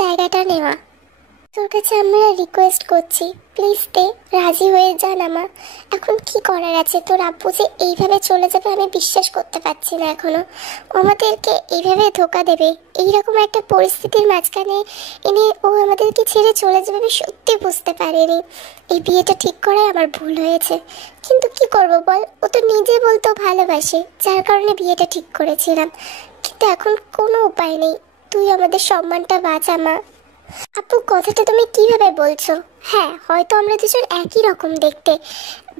জায়গাটা নেওয়া। তোর কাছে আমরা রিকোয়েস্ট করছি, প্লিজ দে, রাজি হয়ে যা না মা। এখন কি করার আছে? তোর আব্বু যে এইভাবে চলে যাবে আমি বিশ্বাস করতে পারছি না এখনো। আমাদেরকে এইভাবে ধোকা দেবে, এইরকম একটা পরিস্থিতির মাঝখানে এনে ও আমাদেরকে ছেড়ে চলে যাবে আমি সত্যি বুঝতে পারিনি। এই বিয়েটা ঠিক করাই আমার ভুল হয়েছে, কিন্তু কি করব বল, ও তো নিজে বলতো ভালোবাসে, যার কারণে বিয়েটা ঠিক করেছিলাম। কিন্তু এখন কোনো উপায় নেই, তুই আমাদের সম্মানটা বাঁচা মা। আপু, কথাটা তুমি কিভাবে বলছো? হ্যাঁ, হয়তো আমরা দুজন একই রকম দেখতে,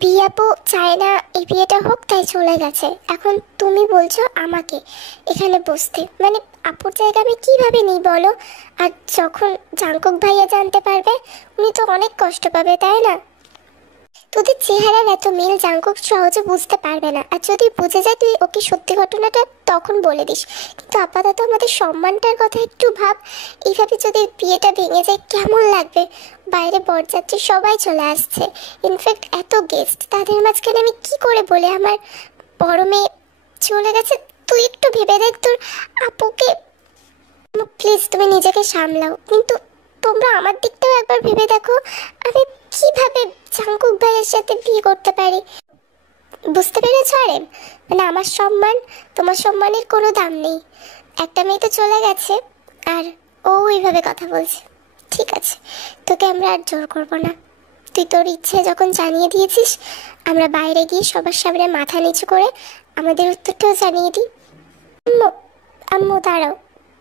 বিয়ে আপু চায় না এই বিয়েটা হোক তাই চলে গেছে। এখন তুমি বলছো আমাকে এখানে বসতে, মানে আপুর জায়গা আমি কিভাবে নিই বলো? আর যখন জাঙ্কুক ভাইয়া জানতে পারবে, উনি তো অনেক কষ্ট পাবে, তাই না? তোদের চেহারার এত মিল জাঙ্কুক সহজে বুঝতে পারবে না, আর যদি বুঝে যায় তুই ওকে সত্যি ঘটনাটা তখন বলে দিস। কিন্তু আপাতত আমাদের সম্মানটার কথা একটু ভাব। এইভাবে যদি বিয়েটা ভেঙে যায় কেমন লাগবে? বাইরে বরযাত্রী সবাই চলে আসছে, ইনফ্যাক্ট এত গেস্ট, তাদের মাঝখানে আমি কি করে বলে আমার বড় মেয়ে চলে গেছে? তুই একটু ভেবে দেখ তোর আপুকে। প্লিজ তুমি নিজেকে সামলাও, কিন্তু তোমরা আমার দিকটাও একবার ভেবে দেখো, আমি কিভাবে জাঙ্কুক ভাইয়ের সাথে বিয়ে করতে পারি? বুঝতে পেরেছ আরে? মানে আমার সম্মান, তোমার সম্মানের কোনো দাম নেই। একটা মেয়ে তো চলে গেছে, আর ও এইভাবে কথা বলছে। ঠিক আছে, তোকে আমরা আর জোর করবো না। তুই তোর ইচ্ছে যখন জানিয়ে দিয়েছিস, আমরা বাইরে গিয়ে সবার সামনে মাথা নিচু করে আমাদের উত্তরটাও জানিয়ে দিই। আম্মু, আম্মু দাঁড়াও,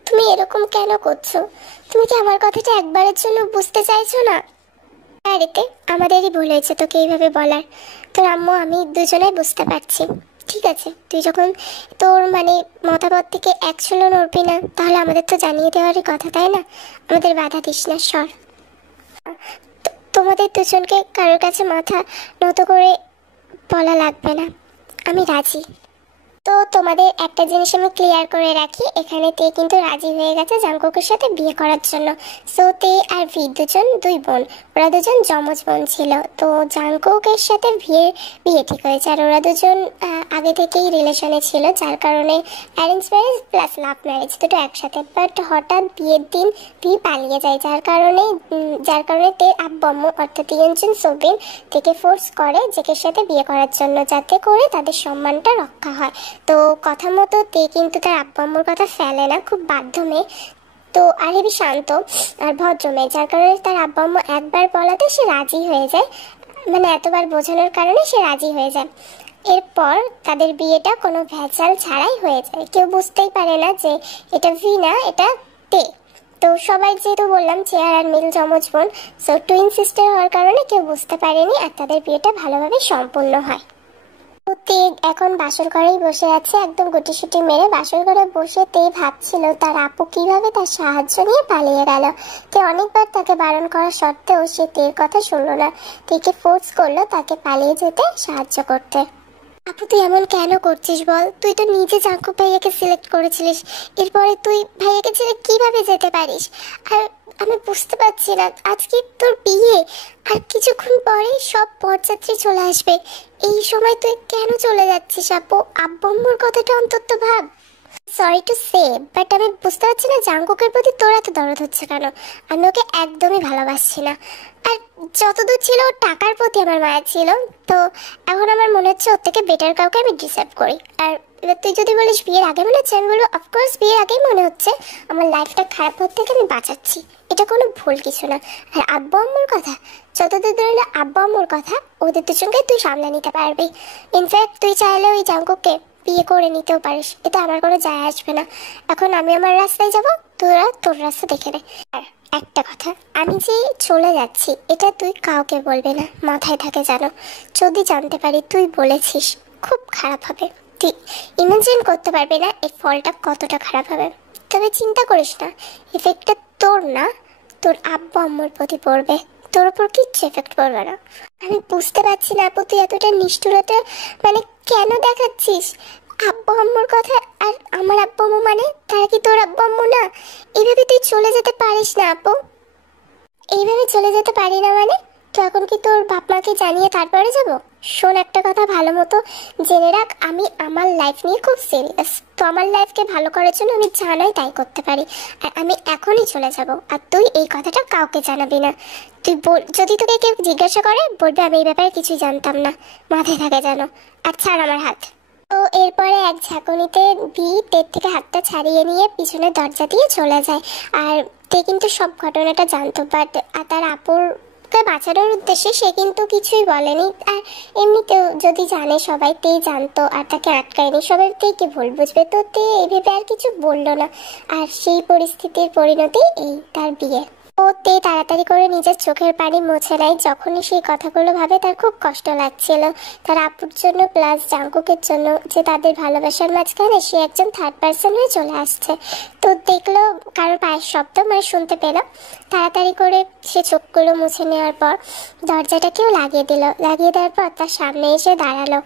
তুমি এরকম কেন করছো? তুমি কি আমার কথাটা একবারের জন্য বুঝতে চাইছো না? বাড়িতে আমাদেরই ভুল হয়েছে তোকে এইভাবে বলার। তোর আম্মু আমি দুজনেই বুঝতে পারছি। ঠিক আছে, তুই যখন তোর মানে মতামত থেকে এক চুলো নড়বি না, তাহলে আমাদের তো জানিয়ে দেওয়ারই কথা, তাই না? আমাদের বাধা দিস না, সর। তোমাদের দুজনকে কারোর কাছে মাথা নত করে বলা লাগবে না, আমি রাজি। তো তোমাদের একটা জিনিস আমি ক্লিয়ার করে রাখি, এখানে তে কিন্তু রাজি হয়ে গেছে জাঙ্কুকের সাথে বিয়ে করার জন্য। সো তে আর ভি দুজন দুই বোন, ওরা দুজন যমজ বোন ছিল। তো জাঙ্কুকের সাথে বিয়ে ঠিক হয়েছে, আর ওরা দুজন আগে থেকেই রিলেশনে ছিল, যার কারণে arrange marriage plus love marriage দুটো একসাথে। বাট হঠাৎ বিয়ের দিন ভি পালিয়ে যায়, যার কারণে তে আব্বু আম্মু অর্থাৎ ইয়ঞ্জিন সোবিন থেকে ফোর্স করে জেকের সাথে বিয়ে করার জন্য, যাতে করে তাদের সম্মানটা রক্ষা হয়। তো কথা মতো তে কিন্তু তার আব্বু আম্মুর কথা ফেলে না, খুব বাধ্য মেয়ে তো, আর হেবি শান্ত আর ভদ্র মেয়ে, যার কারণে তার আব্বু আম্মু একবার বলাতে সে রাজি হয়ে যায়, মানে এতবার বোঝানোর কারণে সে রাজি হয়ে যায়। এরপর তাদের বিয়েটা কোনো ভেজাল ছাড়াই হয়ে যায়, কেউ বুঝতেই পারে না যে এটা ভি না, এটা তে। তো সবাই যেহেতু বললাম চেহারার মিল, যমজ বোন, সো টুইন সিস্টার হওয়ার কারণে কেউ বুঝতে পারেনি, আর তাদের বিয়েটা ভালোভাবে সম্পূর্ণ হয়। তে এখন বাসর ঘরেই বসে আছে, একদম গুটিসুটি মেরে বাসর ঘরে বসে তে ভাবছিল তার আপু কিভাবে তার সাহায্য নিয়ে পালিয়ে গেল। তে অনেকবার তাকে বারণ করা সত্ত্বেও সে তের কথা শুনলো না, তেকে ফোর্স করলো তাকে পালিয়ে যেতে সাহায্য করতে। আপু তুই এমন কেন করছিস বল? তুই তো নিজে জাঙ্কুক ভাইয়াকে সিলেক্ট করেছিলিস, এরপরে তুই ভাইয়াকে ছেড়ে কিভাবে যেতে পারিস? আর আমি বুঝতে পারছি না, আজকে তোর বিয়ে, আর কিছুক্ষণ পরে সব বরযাত্রী চলে আসবে, এই সময় তুই কেন চলে যাচ্ছিস? আপু, আব্বু আম্মুর কথাটা অন্তত ভাব। সরি টু সে, বাট আমি বুঝতে পারছি না জাঙ্কুকের প্রতি তোর এত দরদ হচ্ছে কেন। আমি ওকে একদমই ভালোবাসছি না, আর যতদূর ছিল ওর টাকার প্রতি আমার মায়া ছিল। তো এখন আমার মনে হচ্ছে ওর থেকে বেটার কাউকে আমি ডিসার্ভ করি। আর এবার তুই যদি বলিস বিয়ের আগে মনে হচ্ছে, আমি বলবো অফকোর্স বিয়ের আগেই মনে হচ্ছে আমার লাইফটা খারাপ হওয়ার থেকে আমি বাঁচাচ্ছি, এটা কোনো ভুল কিছু না। আর আব্বু আম্মুর কথা, যতদূর ধরলে আব্বু আম্মুর কথা, ওদের দুজনকে তুই সামলে নিতে পারবি। ইনফ্যাক্ট তুই চাইলে ওই জাঙ্কুককে বিয়ে করে নিতেও পারিস, এটা আমার কোনো যায় আসবে না। এখন আমি আমার রাস্তায় যাব, তোরা তোর রাস্তা দেখে নে। আর একটা কথা, আমি যে চলে যাচ্ছি এটা তুই কাউকে বলবি না, মাথায় থাকে জানো। যদি জানতে পারি তুই বলেছিস, খুব খারাপ হবে। তুই ইমাজিন করতে পারবি না এই ফলটা কতটা খারাপ হবে। তবে চিন্তা করিস না, এফেক্টটা তোর না, তোর আব্বু আম্মুর প্রতি পড়বে, তোর উপর কিচ্ছু এফেক্ট পড়বে না। আমি বুঝতে পারছি না আপু, তুই এতটা নিষ্ঠুরতা মানে কেন দেখাচ্ছিস? আব্বু আম্মুর কথা, আর আমার আব্বু আম্মু মানে তারা কি তোর আব্বু আম্মু না? এইভাবে তুই চলে যেতে পারিস না আপু, এইভাবে চলে যেতে পারি না মানে? তো এখন কি তোর বাপ মাকে জানিয়ে তারপরে যাবো? শোন, একটা কথা ভালো মতো জেনে রাখ, আমি আমার লাইফ নিয়ে খুব সিরিয়াস। তো আমার লাইফকে ভালো করার জন্য আমি জানাই তাই করতে পারি। আর আমি এখনই চলে যাব, আর তুই এই কথাটা কাউকে জানাবি না। তুই যদি তোকে কেউ জিজ্ঞাসা করে বলবে আমি এই ব্যাপারে কিছুই জানতাম না, মাথায় থাকে যেন। আর ছাড় আমার হাত। তো এরপরে এক ঝাঁকুনিতে তের থেকে হাতটা ছাড়িয়ে নিয়ে পিছনের দরজা দিয়ে চলে যায়। আর তে কিন্তু সব ঘটনাটা জানতো, বাট তার আপুরকে বাঁচানোর উদ্দেশ্যে সে কিন্তু কিছুই বলেনি। আর এমনিতেও যদি জানে সবাই, তেই জানতো আর তাকে আটকায়নি, সবাই তেকে ভুল বুঝবে। তো তে এইভাবে আর কিছু বললো না। আর সেই পরিস্থিতির পরিণতি এই তার বিয়ে। ও তে তাড়াতাড়ি করে নিজের চোখের পানি মুছে নেয়। যখনই সেই কথাগুলো ভাবে তার খুব কষ্ট লাগছিল, তার আপুর জন্য প্লাস জাঙ্কুকের জন্য, যে তাদের ভালোবাসার মাঝখানে সে একজন থার্ড পার্সন হয়ে চলে আসছে। তো দেখলো কারোর পায়ের শব্দ, মানে শুনতে পেল। তাড়াতাড়ি করে সে চোখগুলো মুছে নেওয়ার পর দরজাটাকেও লাগিয়ে দিল। লাগিয়ে দেওয়ার পর তার সামনে এসে দাঁড়ালো।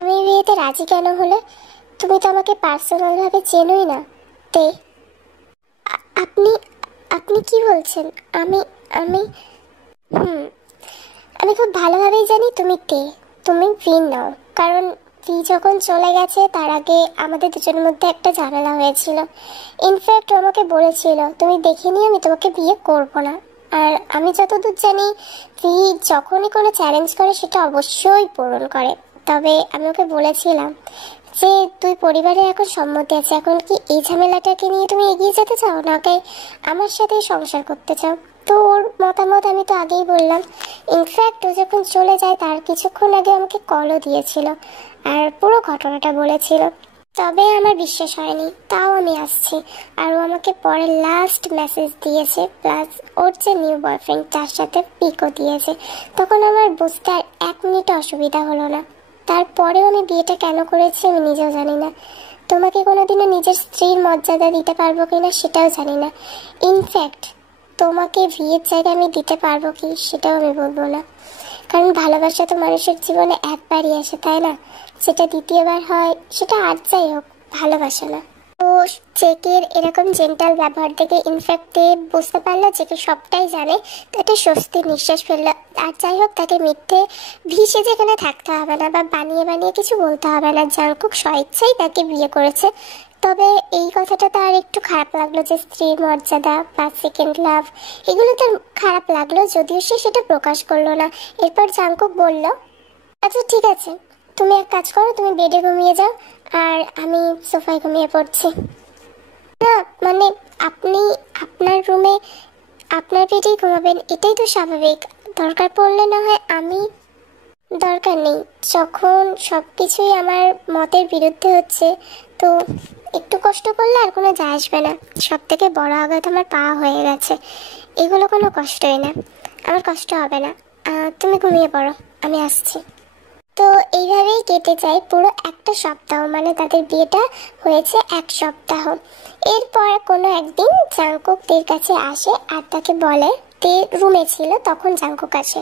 তুমি বিয়েতে রাজি কেন হলে? তুমি তো আমাকে পার্সোনালভাবে চেনোই না। তে আপনি আপনি কি বলছেন? আমি আমি আমি খুব ভালোভাবেই জানি তুমি কে। তুমি ভিন নাও, কারণ ভি যখন চলে গেছে তার আগে আমাদের দুজনের মধ্যে একটা ঝামেলা হয়েছিল। ইনফ্যাক্ট আমাকে বলেছিল তুমি দেখিনি আমি তোমাকে বিয়ে করব না। আর আমি যতদূর জানি ভি যখনই কোনো চ্যালেঞ্জ করে সেটা অবশ্যই পূরণ করে। তবে আমি ওকে বলেছিলাম যে তুই পরিবারে এখন সম্মতি আছে, এখন কি এই ঝামেলাটাকে নিয়ে তুমি এগিয়ে যেতে চাও, নাকি আমার সাথে সংসার করতে চাও? তো ওর মতামত আমি তো আগেই বললাম। ইনফ্যাক্ট ও যখন চলে যায় তার কিছুক্ষণ আগে আমাকে কলও দিয়েছিল আর পুরো ঘটনাটা বলেছিল। তবে আমার বিশ্বাস হয়নি, তাও আমি আসছি। আর ও আমাকে পরে লাস্ট মেসেজ দিয়েছে, প্লাস ওর যে নিউ বয়ফ্রেন্ড তার সাথে পিকও দিয়েছে। তখন আমার বুঝতে আর 1 মিনিট অসুবিধা হলো না। তারপরেও আমি বিয়েটা কেন করেছি আমি নিজেও জানি না। তোমাকে কোনোদিনও নিজের স্ত্রীর মর্যাদা দিতে পারবো কিনা সেটাও জানি না। ইনফ্যাক্ট তোমাকে বিয়ের জায়গায় আমি দিতে পারবো কি সেটাও আমি বলবো না। কারণ ভালোবাসা তো মানুষের জীবনে একবারই আসে, তাই না? সেটা দ্বিতীয়বার হয় সেটা আর যাই হোক, ভালোবাসা না। তো চেকের এরকম জেন্টাল ব্যবহার দেখে ইনফ্যাক্ট বুঝতে পারলো চেকে সবটাই জানে। তো একটা স্বস্তির নিঃশ্বাস ফেললো। আর যাই হোক, তাকে মিথ্যে ভিসে যেখানে থাকতে হবে না বা বানিয়ে বানিয়ে কিছু বলতে হবে না। জাঙ্কুক স্বেচ্ছাই তাকে বিয়ে করেছে। তবে এই কথাটা তার একটু খারাপ লাগলো যে স্ত্রীর মর্যাদা বা সেকেন্ড লাভ, এগুলো তার খারাপ লাগলো, যদিও সে সেটা প্রকাশ করলো না। এরপর জাঙ্কুক বলল, আচ্ছা ঠিক আছে, তুমি এক কাজ করো, তুমি বেডে ঘুমিয়ে যাও আর আমি সোফায় ঘুমিয়ে পড়ছি। না মানে আপনি আপনার রুমে আপনার বেডেই ঘুমাবেন, এটাই তো স্বাভাবিক। দরকার পড়লে না হয় আমি। দরকার নেই, যখন সব কিছুই আমার মতের বিরুদ্ধে হচ্ছে তো একটু কষ্ট করলে আর কোনো যায় আসবে না। সব থেকে বড় আঘাত আমার পা হয়ে গেছে, এগুলো কোনো কষ্টই না, আমার কষ্ট হবে না। তুমি ঘুমিয়ে পড়ো, আমি আসছি। তো এইভাবেই কেটে যায় পুরো একটা সপ্তাহ, মানে তাদের বিয়েটা হয়েছে 1 সপ্তাহ। এরপর কোনো একদিন জাঙ্কুক তের কাছে আসে আর তাকে বলে, তে রুমে ছিল তখন জাঙ্কুক আসে,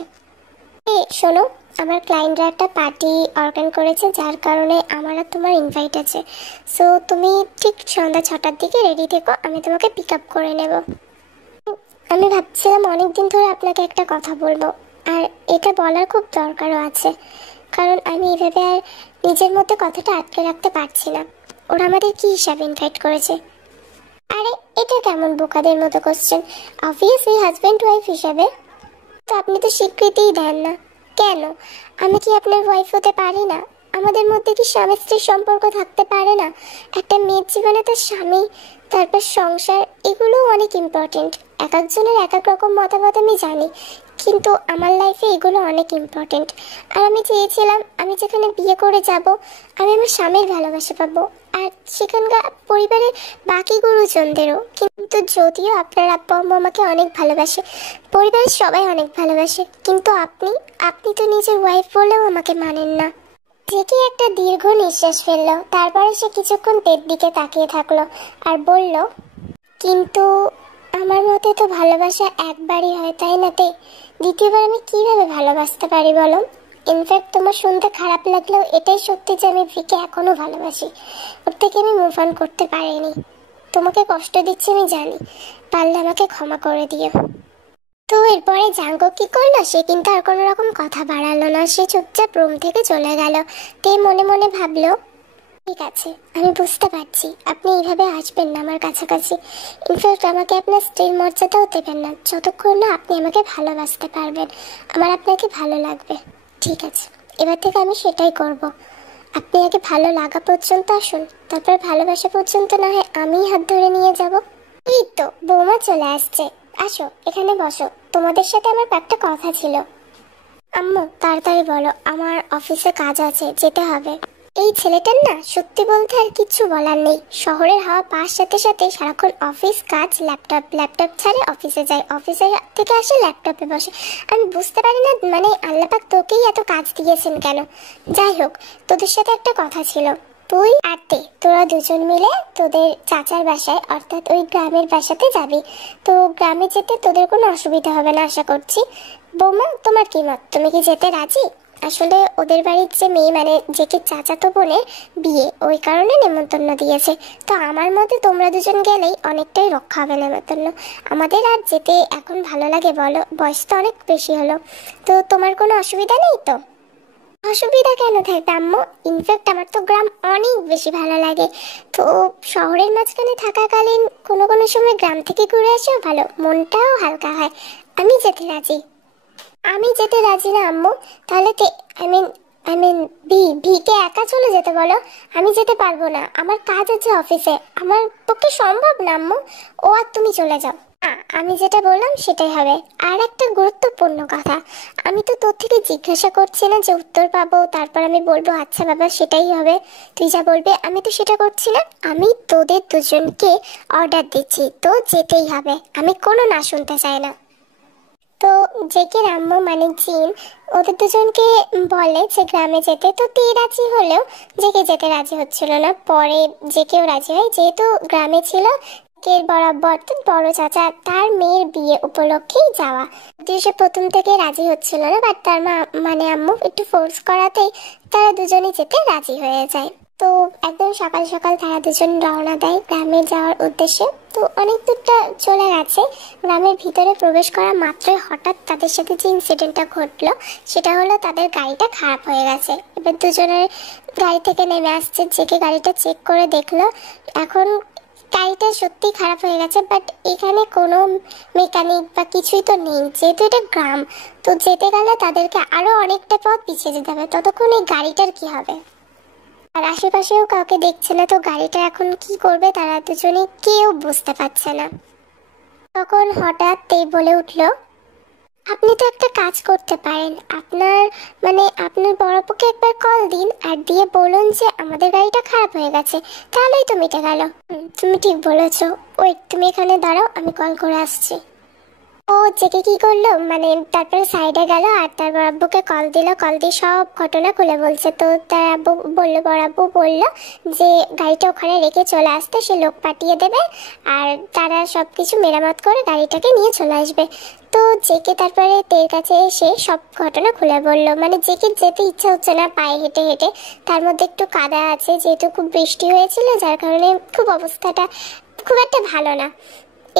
শোনো আমার ক্লায়েন্টরা একটা পার্টি অর্গান করেছে, যার কারণে আমার আর তোমার ইনভাইট আছে। সো তুমি ঠিক সন্ধ্যা 6টার দিকে রেডি থেকো, আমি তোমাকে পিক আপ করে নেব। আমি ভাবছিলাম অনেকদিন ধরে আপনাকে একটা কথা বলবো, আর এটা বলার খুব দরকারও আছে, কারণ আমি এভাবে আর নিজের মধ্যে কথাটা আটকে রাখতে পারছি না। ওরা আমাদের কি হিসাবে ইনভাইট করেছে? আরে এটা কেমন বোকাদের মতো কোশ্চেন? অবভিয়াসলি হাজব্যান্ড ওয়াইফ হিসাবে। তো আপনি তো স্বীকৃতিই দেন না কেন? আমি কি আপনার ওয়াইফ হতে পারি না? আমাদের মধ্যে কি স্বামী স্ত্রীর সম্পর্ক থাকতে পারে না? একটা মেয়ের জীবনে তার স্বামী, তারপর সংসার, এগুলো অনেক ইম্পর্টেন্ট। এক একজনের এক এক রকম মতামত আমি জানি, কিন্তু আমার লাইফে এগুলো অনেক ইম্পর্টেন্ট। আর আমি চেয়েছিলাম আমি যেখানে বিয়ে করে যাব আমি আমার স্বামীর ভালোবাসা পাবো, আর সেখানকার পরিবারের বাকি গুরুজনদেরও। কিন্তু যদিও আপনার আব্বা আম্মা আমাকে অনেক ভালোবাসে, পরিবারের সবাই অনেক ভালোবাসে, কিন্তু আপনি তো নিজের ওয়াইফ বলেও আমাকে মানেন না। জেকি একটা দীর্ঘ নিঃশ্বাস ফেললো, তারপরে সে কিছুক্ষণ তের দিকে তাকিয়ে থাকলো আর বলল, কিন্তু আমার মতে তো ভালোবাসা একবারই হয়, তাই না তে? দ্বিতীয়বার আমি কিভাবে ভালোবাসতে পারি বলো? ইনফ্যাক্ট তোমার শুনতে খারাপ লাগলেও এটাই সত্যি যে আমি ভিকে এখনো ভালোবাসি। ওর থেকে আমি মুভ অন করতে পারিনি। তোমাকে কষ্ট দিচ্ছি আমি জানি, পারলে আমাকে ক্ষমা করে দিও। তো এরপরে জাঙ্গো কি করলো, সে কিন্তু আর কোনো রকম কথা বাড়ালো না, সে চুপচাপ রুম থেকে চলে গেল। তে মনে মনে ভাবলো, ঠিক আছে, আমি বুঝতে পারছি আপনি এইভাবে আসবেন না আমার কাছাকাছি। ইনফ্যাক্ট আমাকে আপনার স্ত্রীর মর্যাদাও দেবেন না যতক্ষণ না আপনি আমাকে ভালোবাসতে পারবেন, আমার আপনাকে ভালো লাগবে। ঠিক আছে, এবার থেকে আমি সেটাই করব। আপনি আগে ভালো লাগা পর্যন্ত আসুন, তারপর ভালোবাসা পর্যন্ত না হয় আমিই হাত ধরে নিয়ে যাব। এই তো বৌমা চলে আসছে, আসো এখানে বসো, তোমাদের সাথে আমার একটা কথা ছিল। আম্মু তাড়াতাড়ি বলো, আমার অফিসে কাজ আছে, যেতে হবে। এই ছেলেটার না সত্যি বলতে আর কিছু বলার নেই। শহরের হাওয়া পাওয়ার সাথে সাথে সারাক্ষণ অফিস কাজ, ল্যাপটপ ল্যাপটপ ছাড়ে অফিসে যায়, অফিসে থেকে আসে ল্যাপটপে বসে। আমি বুঝতে পারি না মানে আল্লাপাক তোকেই এত কাজ দিয়েছেন কেন। যাই হোক, তোদের সাথে একটা কথা ছিল। তুই আর তোরা দুজন মিলে তোদের চাচার বাসায় অর্থাৎ ওই গ্রামের বাসাতে যাবি। তো গ্রামে যেতে তোদের কোনো অসুবিধা হবে না আশা করছি। বৌমা তোমার কি মত, তুমি কি যেতে রাজি? আসলে ওদের বাড়ির যে মেয়ে মানে যে কি চাচাতো বোনের বিয়ে, ওই কারণে নেমন্তন্ন দিয়েছে। তো আমার মতে তোমরা দুজন গেলেই অনেকটাই রক্ষা হবে নেমন্তন্ন। আমাদের আর যেতে এখন ভালো লাগে বলো, বয়স তো অনেক বেশি হলো। তো তোমার কোনো অসুবিধা নেই তো? অসুবিধা কেন থাকবে আম্মু, ইনফ্যাক্ট আমার তো গ্রাম অনেক বেশি ভালো লাগে। তো শহরের মাঝখানে থাকাকালীন কোনো কোনো সময় গ্রাম থেকে ঘুরে আসেও ভালো, মনটাও হালকা হয়। আমি যেতে রাজি। আমি যেতে রাজি না আম্মু, তাহলে আই মিন ভিকে একা চলে যেতে বলো। আমি যেতে পারবো না, আমার কাজ আছে অফিসে, আমার পক্ষে সম্ভব না আম্মু। ও আর তুমি চলে যাও। আমি যেটা বললাম সেটাই হবে। আর একটা গুরুত্বপূর্ণ কথা, আমি তো তোর থেকে জিজ্ঞাসা করছি না যে উত্তর পাবো তারপর আমি বলবো আচ্ছা বাবা সেটাই হবে, তুই যা বলবে, আমি তো সেটা করছি না। আমি তোদের দুজনকে অর্ডার দিচ্ছি, তো যেতেই হবে, আমি কোনো না শুনতে চাই না। তো জেকে আম্মু মানে জিন ওদের দুজনকে বলে যে গ্রামে যেতে। তো তে রাজি হলেও জেকে যেতে রাজি হচ্ছিল না। পরে জেকেও রাজি হয়, যেহেতু গ্রামে ছিল কের বরাবর বড় চাচা তার মেয়ের বিয়ে উপলক্ষেই যাওয়া। যদিও সে প্রথম থেকে রাজি হচ্ছিল না, বাট তার মা মানে আম্মু একটু ফোর্স করাতেই তারা দুজনেই যেতে রাজি হয়ে যায়। তো একদম সকাল সকাল তারা দুজন রওনা দেয় গ্রামে যাওয়ার উদ্দেশ্যে। তো অনেক দূরটা চলে গেছে, গ্রামের ভিতরে প্রবেশ করা মাত্রই হঠাৎ তাদের সাথে যে ইনসিডেন্টটা ঘটলো সেটা হলো তাদের গাড়িটা খারাপ হয়ে গেছে। এবার দুজনের গাড়ি থেকে নেমে আসছে, জেকে গাড়িটা চেক করে দেখলো এখন গাড়িটা সত্যি খারাপ হয়ে গেছে, বাট এখানে কোনো মেকানিক বা কিছুই তো নেই, যেহেতু এটা গ্রাম। তো যেতে গেলে তাদেরকে আরো অনেকটা পথ পিছিয়ে যেতে হবে, ততক্ষণ এই গাড়িটার কি হবে। আর আশেপাশেও কাউকে দেখছে না, তো গাড়িটা এখন কি করবে তারা দুজনে কেউ বুঝতে পারছে না। তখন হঠাৎ তেই বলে উঠলো, আপনি তো একটা কাজ করতে পারেন, আপনার বড়পুকে একবার কল দিন আর দিয়ে বলুন যে আমাদের গাড়িটা খারাপ হয়ে গেছে, তাহলেই তো মিটে গেল। তুমি ঠিক বলেছো, ওয়েট তুমি এখানে দাঁড়াও, আমি কল করে আসছি। ও জেকে কি করলো মানে তারপরে সাইডে গেল আর তার বড় আব্বুকে কল দিল, কল দিয়ে সব ঘটনা খুলে বলছে। তো তার আব্বু বললো, বড় আব্বু বললো যে গাড়িটা ওখানে রেখে চলে আসতে, সে লোক পাঠিয়ে দেবে আর তারা সব কিছু মেরামত করে গাড়িটাকে নিয়ে চলে আসবে। তো জেকে তারপরে তের কাছে এসে সব ঘটনা খুলে বললো। মানে জেকে যেতে ইচ্ছা হচ্ছে না পায়ে হেঁটে হেঁটে, তার মধ্যে একটু কাদা আছে যেহেতু খুব বৃষ্টি হয়েছিল, যার কারণে খুব অবস্থাটা খুব একটা ভালো না,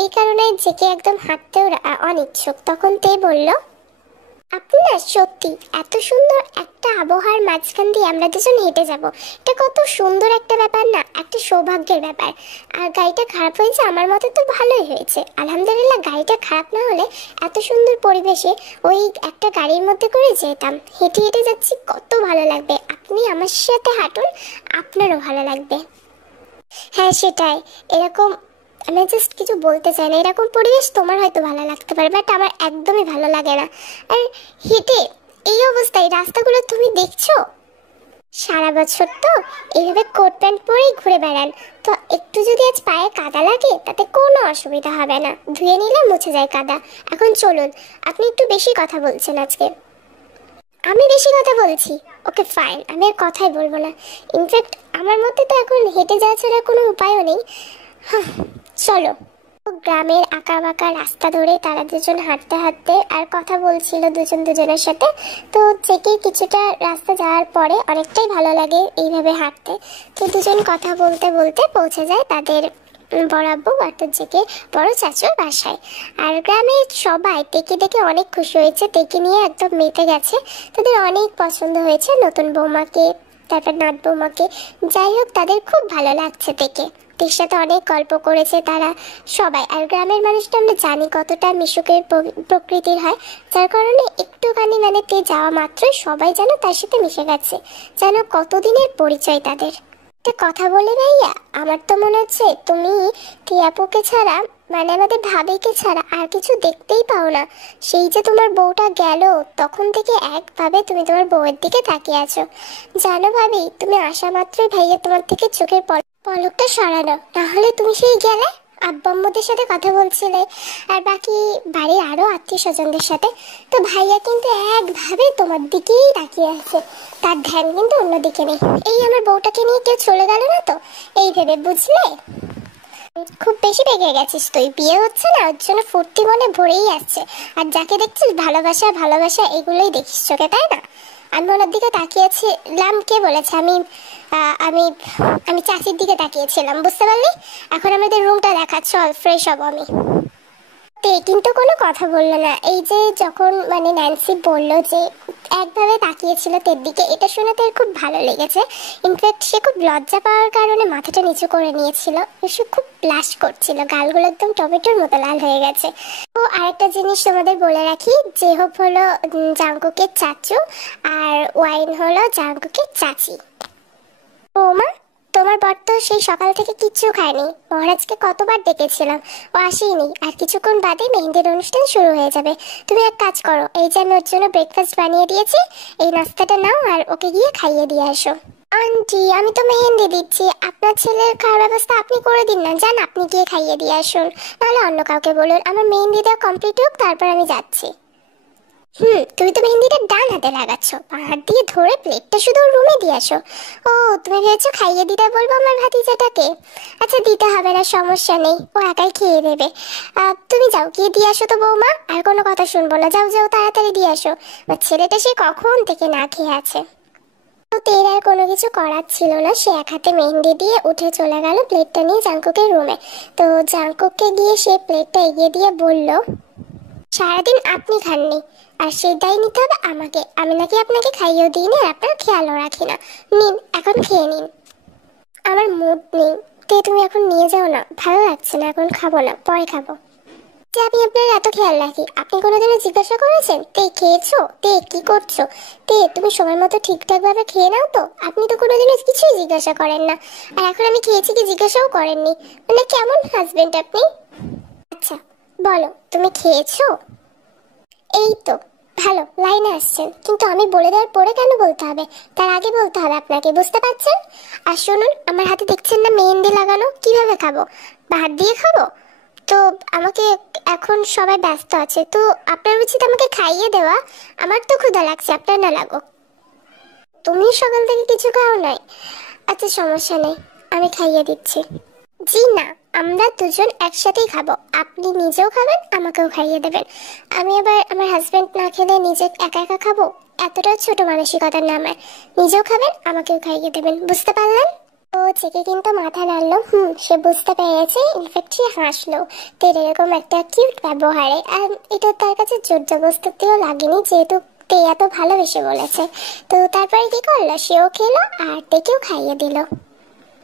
এই কারণে জেকে একদম হাঁটতেও অনিচ্ছুক। তখন তে বলল, আপনি না সত্যি এত সুন্দর একটা আবহাওয়ার মাঝখান দিয়ে আমরা দুজন হেঁটে যাব, এটা কত সুন্দর একটা ব্যাপার না, একটা সৌভাগ্যের ব্যাপার। আর গাড়িটা খারাপ হয়েছে আমার মতে তো ভালোই হয়েছে, আলহামদুলিল্লাহ। গাড়িটা খারাপ না হলে এত সুন্দর পরিবেশে ওই একটা গাড়ির মধ্যে করে যেতাম, হেঁটে হেঁটে যাচ্ছি, কত ভালো লাগবে। আপনি আমার সাথে হাঁটুন, আপনারও ভালো লাগবে। হ্যাঁ সেটাই, এরকম আমি জাস্ট কিছু বলতে চাই না, এরকম পরিবেশ তোমার হয়তো ভালো লাগতে পারে, বাট আমার একদমই ভালো লাগে না। আর হেঁটে এই অবস্থায় রাস্তাগুলো তুমি দেখছো, সারা বছর তো এইভাবে কোট প্যান্ট পরেই ঘুরে বেড়ান, তো একটু যদি আজ পায়ে কাদা লাগে তাতে কোনো অসুবিধা হবে না, ধুয়ে নিলে মুছে যায় কাদা। এখন চলুন, আপনি একটু বেশি কথা বলছেন আজকে। আমি বেশি কথা বলছি? ওকে ফাইন, আমি আর কথাই বলবো না। ইনফ্যাক্ট আমার মধ্যে তো এখন হেঁটে যাওয়া ছাড়া কোনো উপায়ও নেই। চলো। গ্রামের আঁকা বাঁকা রাস্তা ধরে তারা দুজন হাঁটতে হাঁটতে আর কথা বলছিল দুজন দুজনের সাথে। তো জেকে কিছুটা রাস্তা যাওয়ার পরে অনেকটাই ভালো লাগে এইভাবে হাঁটতে। তো দুজন কথা বলতে বলতে পৌঁছে যায় তাদের বড় আব্বু বাটুর্যকে বড় চাচুর বাসায়। আর গ্রামের সবাই তেকে দেখে অনেক খুশি হয়েছে, তেকে নিয়ে একদম মেতে গেছে। তাদের অনেক পছন্দ হয়েছে নতুন বৌমাকে, তারপর নাত বৌমাকে। যাই হোক, তাদের খুব ভালো লাগছে তেকে। তের সাথে অনেক গল্প করেছে তারা সবাই। আর গ্রামের মানুষটা আমরা জানি কতটা মিশুকের প্রকৃতির হয়, যার কারণে একটুখানি মানে তে যাওয়া মাত্রই সবাই যেন তার সাথে মিশে গেছে, যেন কতদিনের পরিচয় তাদের। একটা কথা বলি ভাইয়া, আমার তো মনে হচ্ছে তুমি টিয়াপুকে ছাড়া মানে আমাদের ভাবিকে ছাড়া আর কিছু দেখতেই পাও না। সেই যে তোমার বউটা গেল তখন থেকে একভাবে তুমি তোমার বউয়ের দিকে তাকিয়ে আছো। জানো ভাবি, তুমি আসা মাত্রই ভাইয়া তোমার থেকে চোখের পলকটা সরানো, না হলে তুমি সেই গেলে আব্বাম্মুদের সাথে কথা বলছিলে আর বাকি বাড়ির আরো আত্মীয় স্বজনদের সাথে। তো ভাইয়া কিন্তু একভাবে তোমার দিকেই তাকিয়ে আছে, তার ধ্যান কিন্তু অন্যদিকে নেই। এই আমার বউটাকে নিয়ে কেউ চলে গেল না তো এই ভেবে, বুঝলে? খুব বেশি রেগে গেছিস তুই, বিয়ে হচ্ছে না ওর জন্য ফুর্তি মনে ভরেই আসছে। আর যাকে দেখছিস ভালোবাসা ভালোবাসা এগুলোই দেখিস চোখে, তাই না? আমি ওনার দিকে তাকিয়েছিলাম, কে বলেছে? আমি আমি চাচির দিকে তাকিয়েছিলাম, বুঝতে পারলি? এখন আমাদের রুমটা দেখা, চল ফ্রেশ হব আমি। তে কিন্তু কোনো কথা বললো না। এই যে যখন মানে ন্যান্সি বলল যে একভাবে তাকিয়েছিল তের দিকে, এটা শুনে তার খুব ভালো লেগেছে। ইনফ্যাক্ট সে খুব লজ্জা পাওয়ার কারণে মাথাটা নিচু করে নিয়েছিল, সে খুব ব্লাশ করছিল, গালগুলো একদম টমেটোর মতো লাল হয়ে গেছে। তো আরেকটা জিনিস তোমাদের বলে রাখি, যে হোপ হলো জাঙ্কুকের চাচু আর ওয়াইন হলো জাঙ্কুকের চাচি। বৌমা, তোমার বর তো সেই সকাল থেকে কিচ্ছু খায়নি। মহারাজকে কতবার ডেকেছিলাম, ও আসেনি। আর কিছুক্ষণ বাদে মেহেন্দির অনুষ্ঠান শুরু হয়ে যাবে। তুমি এক কাজ করো, এই যে আমি ওর জন্য ব্রেকফাস্ট বানিয়ে দিয়েছি, এই নাস্তাটা নাও আর ওকে গিয়ে খাইয়ে দিয়ে আসো। আন্টি, আমি তো মেহেন্দি দিচ্ছি, আপনার ছেলের খাওয়ার ব্যবস্থা আপনি করে দিন না। যান, আপনি গিয়ে খাইয়ে দিয়ে আসুন, নাহলে অন্য কাউকে বলুন। আমার মেহেন্দি দেওয়া কমপ্লিট হোক, তারপর আমি যাচ্ছি। তুমি তো মেহেন্দিটা ডান হাতে লাগাচ্ছ, বাঁ হাত দিয়ে ধরে প্লেটটা শুধু রুমে দিয়ে আসো। ও, তুমি ভেবেছো খাইয়ে দিতে বলবো আমার ভাতিজাটাকে? আচ্ছা, দিতে হবে না, সমস্যা নেই, ও একাই খেয়ে দেবে। তুমি যাও, গিয়ে দিয়ে আসো তো বৌমা, আর কোনো কথা শুনবো না। যাও যাও, তাড়াতাড়ি দিয়ে আসো, আমার ছেলেটা সে কখন থেকে না খেয়ে আছে। তো তের আর কোনো কিছু করার ছিল না, সে এক হাতে মেহেন্দি দিয়ে উঠে চলে গেল প্লেটটা নিয়ে জাঙ্কুকের রুমে। তো জাঙ্কুককে গিয়ে সে প্লেটটা এগিয়ে দিয়ে বলল, সারাদিন আপনি খাননি আর সেই দায় নিতে হবে আমাকে। আমি নাকি আপনাকে খাইয়েও দিই না আর আপনার খেয়ালও রাখি না। নিন, এখন খেয়ে নিন। আমার মুড নেই, তে তুমি এখন নিয়ে যাও না, ভালো লাগছে না, এখন খাবো না, পরে খাবো। যে আমি আপনার এত খেয়াল রাখি, আপনি কোনোদিনও জিজ্ঞাসা করেছেন তে খেয়েছো, তে কি করছো, তে তুমি সময় মতো ঠিকঠাক ভাবে খেয়ে নাও তো? আপনি তো কোনোদিনও কিছুই জিজ্ঞাসা করেন না, আর এখন আমি খেয়েছি কি জিজ্ঞাসাও করেননি। মানে কেমন হাজবেন্ড আপনি? আচ্ছা বলো, তুমি খেয়েছো? এই তো ভালো, লাইনে আসছেন, কিন্তু আমি বলে দেওয়ার পরে কেন বলতে হবে? তার আগে বলতে হবে আপনাকে, বুঝতে পারছেন? আর শুনুন, আমার হাতে দেখছেন না মেহেন্দি লাগানো, কিভাবে খাবো? হাত দিয়ে খাবো? তো আমাকে এখন সবাই ব্যস্ত আছে, তো আপনার উচিত আমাকে খাইয়ে দেওয়া। আমার তো ক্ষুধা লাগছে, আপনার না লাগুক। তুমি সকাল থেকে কিছু খাও নাই? আচ্ছা সমস্যা নেই, আমি খাইয়ে দিচ্ছি। জি না, আমরা দুজন একসাথেই খাবো, আপনি নিজেও খাবেন, আমাকেও খাইয়ে দেবেন। আমি আবার আমার হাজবেন্ড না খেলে নিজে একা একা খাবো? এতটা ছোট মানসিকতার না আমার। নিজেও খাবেন, আমাকেও খাইয়ে দেবেন, বুঝতে পারলেন? ও চেকে কিন্তু মাথা নাড়লো, সে বুঝতে পেরেছে। ইনফ্যাক্ট সে হাসলো তের এরকম একটা কিউট ব্যবহারে। আর এটা তার কাছে জোর জবরদস্তিও লাগেনি, যেহেতু তে এত ভালোবেসে বলেছে। তো তারপরে কি করলো, সেও খেলো আর তেকেও খাইয়ে দিল।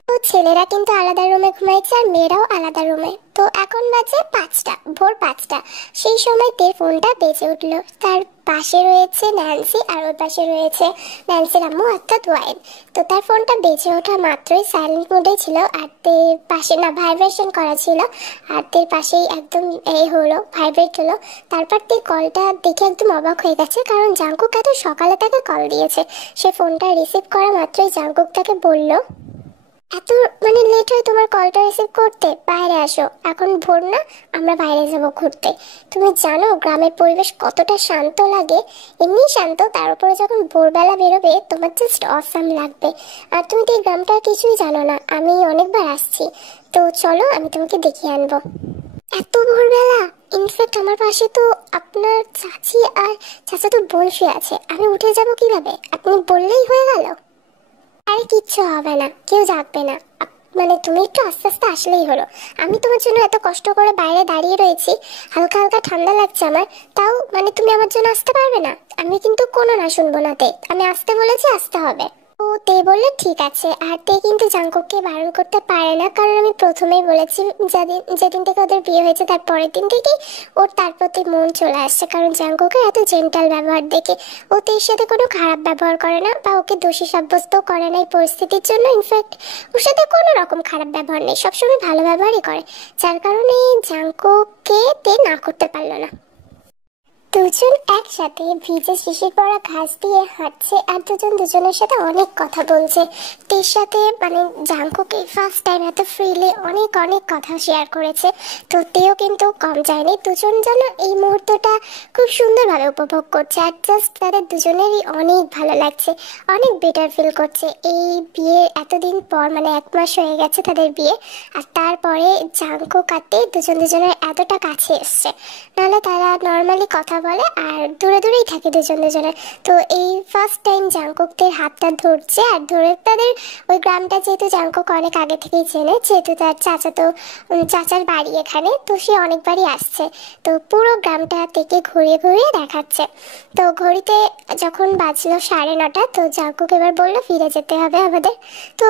তো ছেলেরা কিন্তু আলাদা রুমে ঘুমাইছে আর মেয়েরাও আলাদা রুমে। তো এখন বাজে 5টা, ভোর 5টা। সেই সময় তের ফোনটা বেজে উঠলো। তার পাশে রয়েছে ন্যান্সি আর ওর পাশে রয়েছে ন্যান্সির আম্মু অর্থাৎ ওয়াইন। তো তার ফোনটা বেজে ওঠা মাত্রই সাইলেন্ট মোডে ছিল, আর তের পাশে না ভাইব্রেশন করা ছিল, আর তের পাশেই একদম এই হলো ভাইব্রেট হলো। তারপর তে কলটা দেখে একদম অবাক হয়ে গেছে, কারণ জাঙ্কুক এত সকালে তাকে কল দিয়েছে। সে ফোনটা রিসিভ করা মাত্রই জাঙ্কুক তাকে বলল, এত মানে লেট হয় তোমার কলটা রিসিভ করতে? বাইরে আসো, এখন ভোর না, আমরা বাইরে যাব ঘুরতে। তুমি জানো গ্রামের পরিবেশ কতটা শান্ত লাগে? এমনি শান্ত, তার উপরে যখন ভোরবেলা বেরোবে তোমার জাস্ট অসাম লাগবে। আর তুমি তো এই গ্রামটার কিছুই জানো না, আমি অনেকবার আসছি, তো চলো আমি তোমাকে দেখিয়ে আনবো। এত ভোরবেলা? ইনফ্যাক্ট আমার পাশে তো আপনার চাচি আর চাচা তো বোন শুয়ে আছে, আমি উঠে যাব কিভাবে? আপনি বললেই হয়ে গেল। আরে কিচ্ছু হবে না, কেউ জাগবে না, মানে তুমি একটু আস্তে আস্তে আসলেই হলো। আমি তোমার জন্য এত কষ্ট করে বাইরে দাঁড়িয়ে রয়েছি, হালকা হালকা ঠান্ডা লাগছে আমার, তাও মানে তুমি আমার জন্য আসতে পারবে না? আমি কিন্তু কোনো না শুনবো না, তে আমি আসতে বলেছি, আসতে হবে। ও তে বললো ঠিক আছে। আর তে কিন্তু জাঙ্কুককে বারণ করতে পারে না, কারণ আমি প্রথমেই বলেছি যেদিন থেকে ওদের বিয়ে হয়েছে তার পরের দিন থেকেই ওর তার প্রতি মন চলে আসছে, কারণ জাঙ্কুকের এত জেন্টাল ব্যবহার দেখে। ও তের সাথে কোনো খারাপ ব্যবহার করে না বা ওকে দোষী সাব্যস্ত করে না এই পরিস্থিতির জন্য। ইনফ্যাক্ট ওর সাথে কোনো রকম খারাপ ব্যবহার নেই, সবসময় ভালো ব্যবহারই করে, যার কারণে জাঙ্কুককে তে না করতে পারলো না। দুজন একসাথে ভিজে শিশির পড়া ঘাস দিয়ে হাঁটছে আর দুজন দুজনের সাথে অনেক কথা বলছে। তের সাথে মানে জাঙ্কুকে ফার্স্ট টাইম এত ফ্রিলি অনেক অনেক কথা শেয়ার করেছে, তো তেও কিন্তু কম যায়নি। দুজন যেন এই মুহূর্তটা খুব সুন্দরভাবে উপভোগ করছে আর জাস্ট তাদের দুজনেরই অনেক ভালো লাগছে, অনেক বেটার ফিল করছে। এই বিয়ে এতদিন পর, মানে 1 মাস হয়ে গেছে তাদের বিয়ে, আর তারপরে জাঙ্কুক আর তে দুজন দুজনের এতটা কাছে এসছে, নাহলে তারা নর্মালি কথা বলে আর দূরে দূরেই থাকে দুজন দুজনের। তো এই ফার্স্ট টাইম জাঙ্কুকদের হাতটা ধরছে, আর ধরে তাদের ওই গ্রামটা যেহেতু জাঙ্কুক অনেক আগে থেকেই চেনে, যেহেতু তার চাচার বাড়ি এখানে, তো সে অনেকবারই আসছে, তো পুরো গ্রামটা থেকে ঘুরিয়ে ঘুরিয়ে দেখাচ্ছে। তো ঘড়িতে যখন বাজলো 9:30, তো জাঙ্কুক এবার বললো ফিরে যেতে হবে আমাদের। তো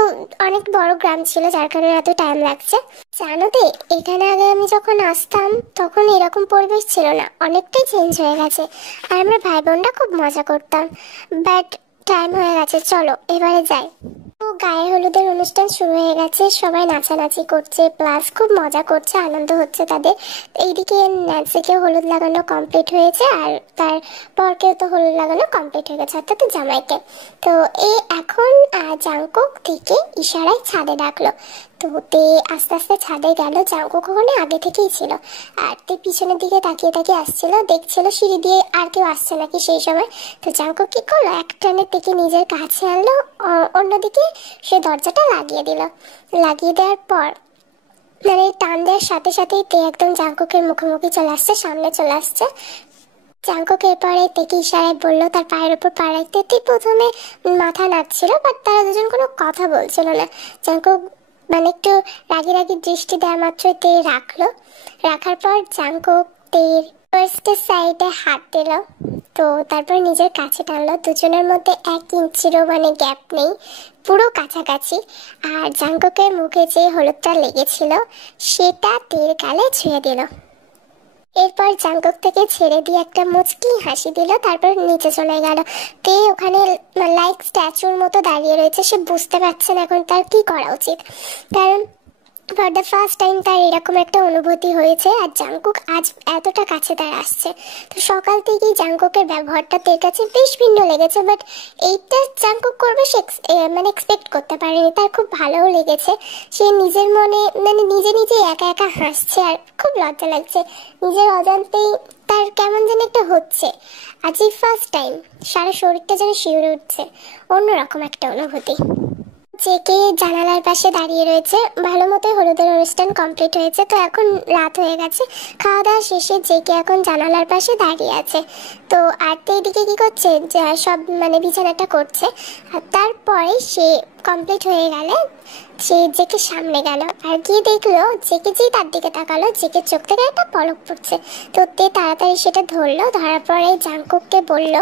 অনেক বড় গ্রাম ছিল যার কারণে এত টাইম লাগছে। জানো তো, এখানে আগে আমি যখন আসতাম তখন এরকম পরিবেশ ছিল না, অনেকটাই চেঞ্জ হয়ে গেছে, আর আমরা ভাই বোনরা খুব মজা করতাম। বাট টাইম হয়ে গেছে, চলো এবারে যাই। তো গায়ে হলুদের অনুষ্ঠান শুরু হয়ে গেছে, সবাই নাচানাচি করছে, প্লাস খুব মজা করছে, আনন্দ হচ্ছে তাদের। এইদিকে ন্যান্সিকেও হলুদ লাগানো কমপ্লিট হয়েছে, আর তার বরকেও তো হলুদ লাগানো কমপ্লিট হয়ে গেছে, অর্থাৎ জামাইকে। তো এখন জাঙ্কুক থেকে ইশারায় ছাদে ডাকলো। তো তে আস্তে আস্তে ছাদে গেল, জাঙ্কুক ওখানে আগে থেকেই ছিল, আর তে পিছনের দিকে তাকিয়ে তাকিয়ে আসছিল, দেখছিল সিঁড়ি দিয়ে আর কেউ আসছে নাকি সেই সময়। তো জাঙ্কুক কি করলো, এক টানে তেকে নিজের কাছে আনলো, অন্যদিকে সে দরজাটা লাগিয়ে দিল। লাগিয়ে দেওয়ার পর মানে টান দেওয়ার সাথে সাথেই তে একদম জাঙ্কুকের মুখোমুখি চলে আসছে, সামনে চলে আসছে। জাঙ্কুক এরপরে তেকে ইশারায় বললো তার পায়ের উপর পা রাখতে। তে প্রথমে মাথা নাড়ছিল, বাট তারা দুজন কোনো কথা বলছিল না। জাঙ্কুক মানে একটু রাগি রাগি দৃষ্টি দেওয়া মাত্রই তে রাখলো। রাখার পর জাঙ্কুক তের ফার্স্টের সাইডে হাত দিল, তো তারপর নিজের কাছে টানলো। দুজনের মধ্যে 1 ইঞ্চিরও মানে গ্যাপ নেই, পুরো কাছাকাছি। আর জাঙ্কুকের মুখে যে হলুদটা লেগেছিল সেটা তের গালে ছুঁয়ে দিল। এরপর জাঙ্কুক থেকে ছেড়ে দিয়ে একটা মুচকি হাসি দিল, তারপর নিচে চলে গেল। তে ওখানে লাইক স্ট্যাচুর মতো দাঁড়িয়ে রয়েছে, সে বুঝতে পারছে না এখন তার কি করা উচিত, কারণ ফর দ্য ফার্স্ট টাইম তার এরকম একটা অনুভূতি হয়েছে, আর জাঙ্কুক আজ এতটা কাছে তার আসছে। তো সকাল থেকেই জাঙ্কুকের ব্যবহারটা তার কাছে বেশ ভিন্ন লেগেছে, বাট এইটা জাঙ্কুক করবে সে মানে এক্সপেক্ট করতে পারেনি। তার খুব ভালোও লেগেছে, সে নিজের মনে মানে নিজে নিজে একা একা হাসছে, আর খুব লজ্জা লাগছে নিজের অজান্তেই। তার কেমন যেন একটা হচ্ছে, আজ এই ফার্স্ট টাইম সারা শরীরটা যেন শিউরে উঠছে, অন্যরকম একটা অনুভূতি। জেকে জানালার পাশে দাঁড়িয়ে রয়েছে, ভালো মতোই হলুদের অনুষ্ঠান কমপ্লিট হয়েছে, তো এখন রাত হয়ে গেছে। খাওয়া দাওয়া শেষে জেকে এখন জানালার পাশে দাঁড়িয়ে আছে। তো আর তো এদিকে কি করছে, সব মানে বিছানাটা করছে। আর তারপরে সে কমপ্লিট হয়ে গেলে সে জেকে সামনে গেল, আর গিয়ে দেখলো জেকে যেই তার দিকে তাকালো, জেকে চোখ থেকে একটা পলক পড়ছে। তো তে তাড়াতাড়ি সেটা ধরলো, ধরার পরে জাঙ্কুককে বলল,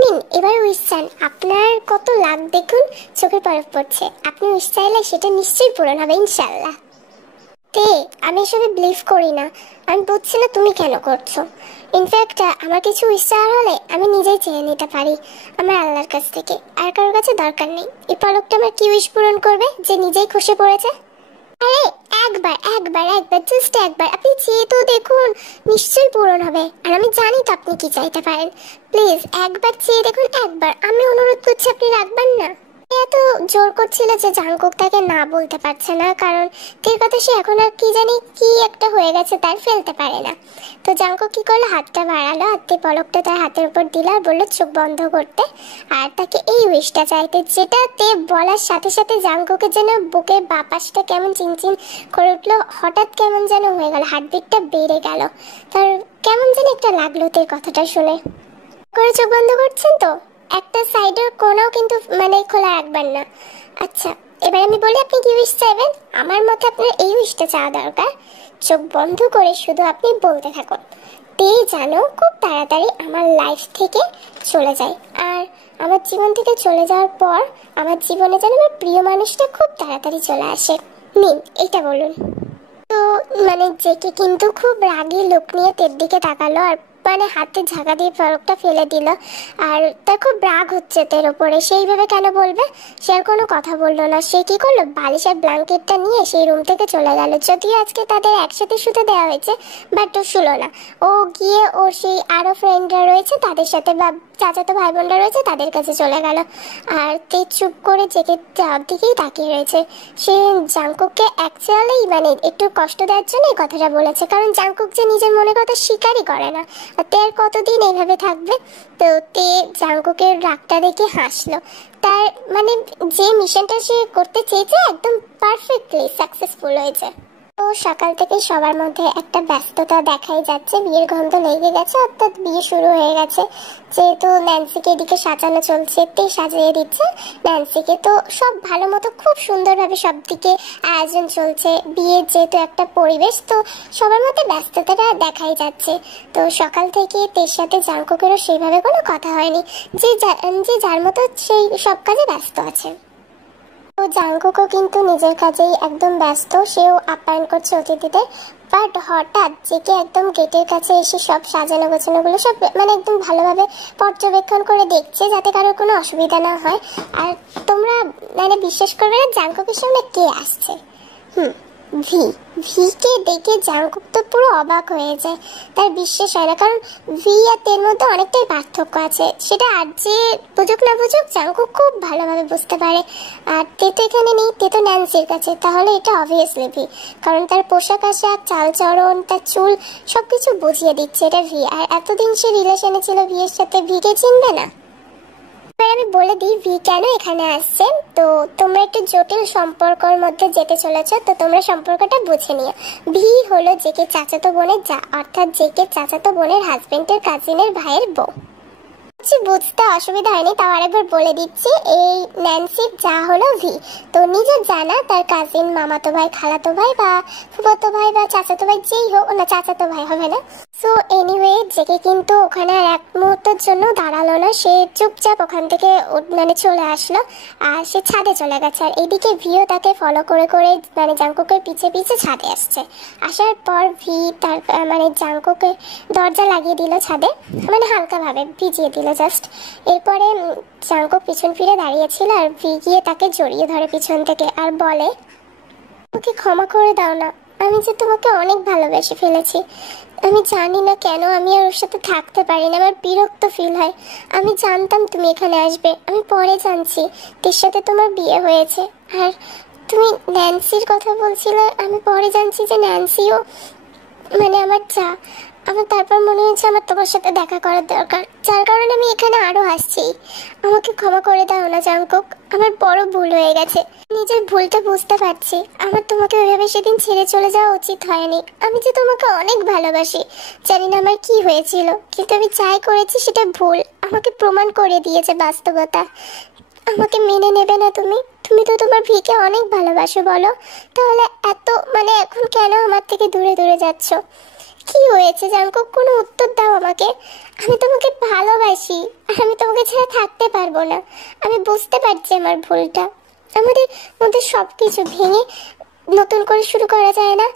নিন এবার উইশ চান, আপনার কত লাখ দেখুন, চোখের পলক পড়ছে, আপনি উইশ চাইলে সেটা নিশ্চয়ই পূরণ হবে ইনশাল্লাহ। তে আমি এসবে বিলিভ করি না, আমি বুঝছি না তুমি কেন করছো। ইনফ্যাক্ট আমার কিছু উইশ চাওয়ার হলে আমি নিজেই চেয়ে নিতে পারি আমার আল্লাহর কাছ থেকে, আর কারোর কাছে দরকার নেই। এই পলকটা আমার কি উইশ পূরণ করবে যে নিজেই খসে পড়েছে? আরে একবার একবার একবার জাস্ট একবার আপনি চেয়ে তো দেখুন, নিশ্চয়ই পূরণ হবে, আর আমি জানি তো আপনি কি চাইতে পারেন। প্লিজ একবার চেয়ে দেখুন, একবার, আমি অনুরোধ করছি, আপনি রাখবেন না। এত জোর করছিল যে জাঙ্কুক তাকে না বলতে পারছে না, কারণ তের কথা সে এখন আর কি জানি কি একটা হয়ে গেছে, তার ফেলতে পারে না। তো জাঙ্কুক কি করলো, হাতটা বাড়ালো, আর তে পলকটা তার হাতের উপর দিল আর বললো চোখ বন্ধ করতে, আর তাকে এই উইশটা চাইতে। যেটা তে বলার সাথে সাথে জাঙ্কুকের যেন বুকের বাপাসটা কেমন চিনচিন করে উঠলো, হঠাৎ কেমন যেন হয়ে গেল, হার্টবিটটা বেড়ে গেল, তার কেমন যেন একটা লাগলো তের কথাটা শুনে। করে চোখ বন্ধ করছেন তো, একটা সাইডের কোনাও কিন্তু মানে খোলা রাখবেন না। আচ্ছা এবার আমি বলি আপনি কি উইশ চাইবেন। আমার মতে আপনার এই উইশটা চাওয়া দরকার, চোখ বন্ধ করে শুধু আপনি বলতে থাকুন, তে যেন খুব তাড়াতাড়ি আমার লাইফ থেকে চলে যায়, আর আমার জীবন থেকে চলে যাওয়ার পর আমার জীবনে যেন আমার প্রিয় মানুষটা খুব তাড়াতাড়ি চলে আসে। নিন এটা বলুন। তো মানে জেকে কিন্তু খুব রাগী লোক নিয়ে তের দিকে তাকালো, আর মানে হাতে ঝাঁকা দিয়ে ফরকটা ফেলে দিল। আর তার খুব রাগ হচ্ছে তের ওপরে, সেইভাবে কেন বলবে। সে আর কোনো কথা বললো না। সে কি করলো, বালিশ আর ব্ল্যাঙ্কেটটা নিয়ে সেই রুম থেকে চলে গেল। যদিও আজকে তাদের একসাথে শুতে দেওয়া হয়েছে, বাট ও শুলো না। ও গিয়ে ওর সেই আরো ফ্রেন্ডরা রয়েছে তাদের সাথে, বা চাচাতো ভাই বোনরা রয়েছে তাদের কাছে চলে গেল। আর তে চুপ করে জেগে যাওয়ার দিকেই তাকিয়ে রয়েছে। সে জাংকুককে অ্যাকচুয়ালি মানে একটু কষ্ট দেওয়ার জন্য এই কথাটা বলেছে, কারণ জাংকুক যে নিজের মনের কথা স্বীকারই করে না। তে আর কতদিন এইভাবে থাকবে। তো তে জাংকুকের রাগটা দেখে হাসলো। তার মানে যে মিশনটা সে করতে চেয়েছে একদম পারফেক্টলি সাকসেসফুল হয়েছে। তো সকাল থেকে সবার মধ্যে একটা ব্যস্ততা দেখাই যাচ্ছে, বিয়ের গন্ধ লেগে গেছে, অর্থাৎ বিয়ে শুরু হয়ে গেছে। যেহেতু ন্যান্সিকে এদিকে সাজানো চলছে, তে সাজিয়ে দিচ্ছে ন্যান্সিকে। তো সব ভালো মতো খুব সুন্দরভাবে সব দিকে আয়োজন চলছে। বিয়ের যেহেতু একটা পরিবেশ, তো সবার মধ্যে ব্যস্ততাটা দেখাই যাচ্ছে। তো সকাল থেকে তের সাথে জাংকুকেরও সেইভাবে কোনো কথা হয়নি, যে যার মতো সেই সব কাজে ব্যস্ত আছে। তো জাংকুকও কিন্তু নিজের কাজেই একদম ব্যস্ত, সেও আপ্যায়ন করছে অতিথিদের। বাট হঠাৎ জেকে একদম গেটের কাছে এসে সব সাজানো গোছানোগুলো সব মানে একদম ভালোভাবে পর্যবেক্ষণ করে দেখছে, যাতে কারোর কোনো অসুবিধা না হয়। আর তোমরা মানে বিশ্বাস করবে না জাংকুকের সামনে কে আসছে। ভিকে দেখে জাংকুক তো পুরো অবাক হয়ে যায়, তার বিশ্বাস হয় না। কারণ ভি আর তের মধ্যে অনেকটাই পার্থক্য আছে, সেটা আর যে বুঝুক না বুঝুক জাংকুক খুব ভালোভাবে বুঝতে পারে। আর তে তো এখানে নেই, তে তো ন্যান্সির কাছে, তাহলে এটা অবভিয়াসলি ভি, কারণ তার পোশাক আশাক চালচরণ তার চুল সবকিছু বুঝিয়ে দিচ্ছে এটা ভি। আর এতদিন সে রিলেশনে ছিল ভিয়ের সাথে, ভিকে চিনবে না? আমি বলে দিই ভি কেন এখানে আসছে। তো তোমরা একটু জটিল সম্পর্কের মধ্যে যেতে চলেছ, তো তোমরা সম্পর্কটা বুঝে নিও। ভি হলো জেকে চাচাতো বোনের যা, অর্থাৎ জেকে চাচাতো বোনের হাজবেন্ডের কাজিনের ভাইয়ের বউ। বুঝতে অসুবিধা হয়নি, তাও আরেকবার বলে দিচ্ছি, এই ন্যান্সির যা হলো ভি। তো নিজের জানা তার কাজিন, মামাতো ভাই, খালাতো ভাই বা ফুফাতো ভাই বা চাচাতো ভাই যেই হোক, না চাচাতো ভাই হবে না। সো এনিওয়ে জেকে কিন্তু ওখানে আর এক মুহূর্তের জন্য দাঁড়ালো না, সে চুপচাপ ওখান থেকে মানে চলে আসলো, আর সে ছাদে চলে গেছে। আর এদিকে ভিও তাকে ফলো করে করে মানে জাংকুকের পিছে পিছে ছাদে আসছে। আসার পর ভি তার মানে জাংকুকের দরজা লাগিয়ে দিল ছাদে, মানে হালকাভাবে ভিজিয়ে দিল জাস্ট। এরপরে জাংকুক পিছন ফিরে দাঁড়িয়েছিল, আর ভি গিয়ে তাকে জড়িয়ে ধরে পিছন থেকে আর বলে, ওকে ক্ষমা করে দাও না, আমি যে তোমাকে অনেক ভালোবেসে ফেলেছি। আমি জানি না কেন আমি আর ওর সাথে থাকতে পারি না, আমার বিরক্ত ফিল হয়। আমি জানতাম তুমি এখানে আসবে, আমি পরে জানছি তোর সাথে তোমার বিয়ে হয়েছে। আর তুমি ন্যান্সির কথা বলছিলে, আমি পরে জানছি যে ন্যান্সিও মানে আমার যা। আমার তারপর মনে হয়েছে আমার তোমার সাথে দেখা করার দরকার, যার কারণে আমি এখানে আরো আসছি। আমাকে ক্ষমা করে দাও না জাংকুক, আমার বড় ভুল হয়ে গেছে। নিজের ভুলটা বুঝতে পারছি, আমার তোমাকে ওইভাবে সেদিন ছেড়ে চলে যাওয়া উচিত হয়নি। আমি যে তোমাকে অনেক ভালোবাসি, জানি না আমার কি হয়েছিল, কিন্তু আমি যাই করেছি সেটা ভুল, আমাকে প্রমাণ করে দিয়েছে বাস্তবতা। আমাকে মেনে নেবে না তুমি? তুমি তো তোমার ভিকে অনেক ভালোবাসো, বলো তাহলে এত মানে এখন কেন আমার থেকে দূরে দূরে যাচ্ছ? কি হয়েছে জাংকুক, কোনো উত্তর দাও আমাকে। আমি তোমাকে ভালোবাসি, আর আমি তোমাকে ছাড়া থাকতে পারবো না। আমি বুঝতে পারছি আমার ভুলটা, আমাদের মধ্যে সব কিছু ভেঙে নতুন করে শুরু করা যায় না?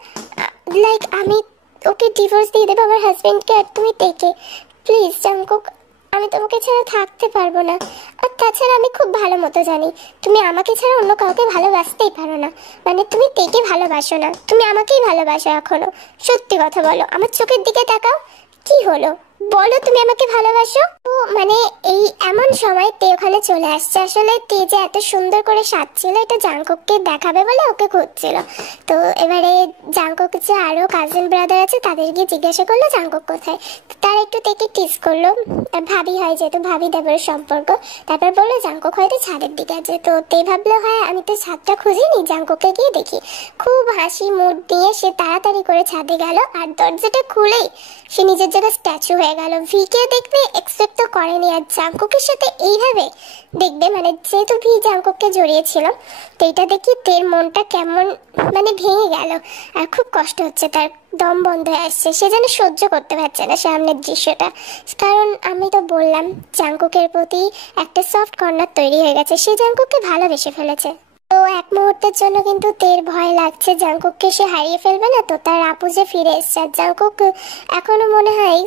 লাইক আমি ওকে ডিভোর্স দিয়ে দেবো আমার হাজবেন্ডকে, আর তুমি দেখে প্লিজ জাংকুক, আমি তোমাকে ছাড়া থাকতে পারবো না। আর তাছাড়া আমি খুব ভালো মতো জানি তুমি আমাকে ছাড়া অন্য কাউকে ভালোবাসতেই পারো না, মানে তুমি তেকে ভালোবাসো না, তুমি আমাকেই ভালোবাসো এখনো। সত্যি কথা বলো, আমার চোখের দিকে তাকাও, কি হলো বলো তুমি আমাকে ভালোবাসো? তো মানে এই এমন সময় তে ওখানে চলে আসছে। আসলে তে যে এত সুন্দর করে সাজছিল এটা জাংকুককে দেখাবে বলে ওকে খুঁজছিল। তো এবারে জাংকুক যে আরো কাজিন ব্রাদার আছে তাদের গিয়ে জিজ্ঞাসা করলো জাংকুক কোথায়। তারা একটু তেকে টিস করলো, ভাবি হয় যেহেতু ভাবি দেবরের সম্পর্ক। তারপর বললো জাংকুক হয়তো ছাদের দিকে আছে। তো তে ভাবলো হয় আমি তো ছাদটা খুঁজিনি, জাংকুককে গিয়ে দেখি। খুব হাসি মুড দিয়ে সে তাড়াতাড়ি করে ছাদে গেল, আর দরজাটা খুলেই সে নিজের জায়গায় স্ট্যাচু হয়ে হয়ে গেল। ভিকে দেখবে এক্সপেক্ট তো করেনি, আর জাঙ্কুকের সাথে এইভাবে দেখবে, মানে যেহেতু ভি জাঙ্কুককে জড়িয়েছিল, তো এটা দেখি তের মনটা কেমন মানে ভেঙে গেল। আর খুব কষ্ট হচ্ছে, তার দম বন্ধ হয়ে আসছে, সে যেন সহ্য করতে পারছে না সামনের দৃশ্যটা। কারণ আমি তো বললাম জাঙ্কুকের প্রতি একটা সফট কর্নার তৈরি হয়ে গেছে, সে জাঙ্কুককে ভালোবেসে ফেলেছে। তো এক মুহূর্তের জন্য কিন্তু তের ভয় লাগছে জাঙ্কুককে সে হারিয়ে ফেলবে না তো, তার আপু যে ফিরে এসছে। আর জাঙ্কুক এখনো মনে হয়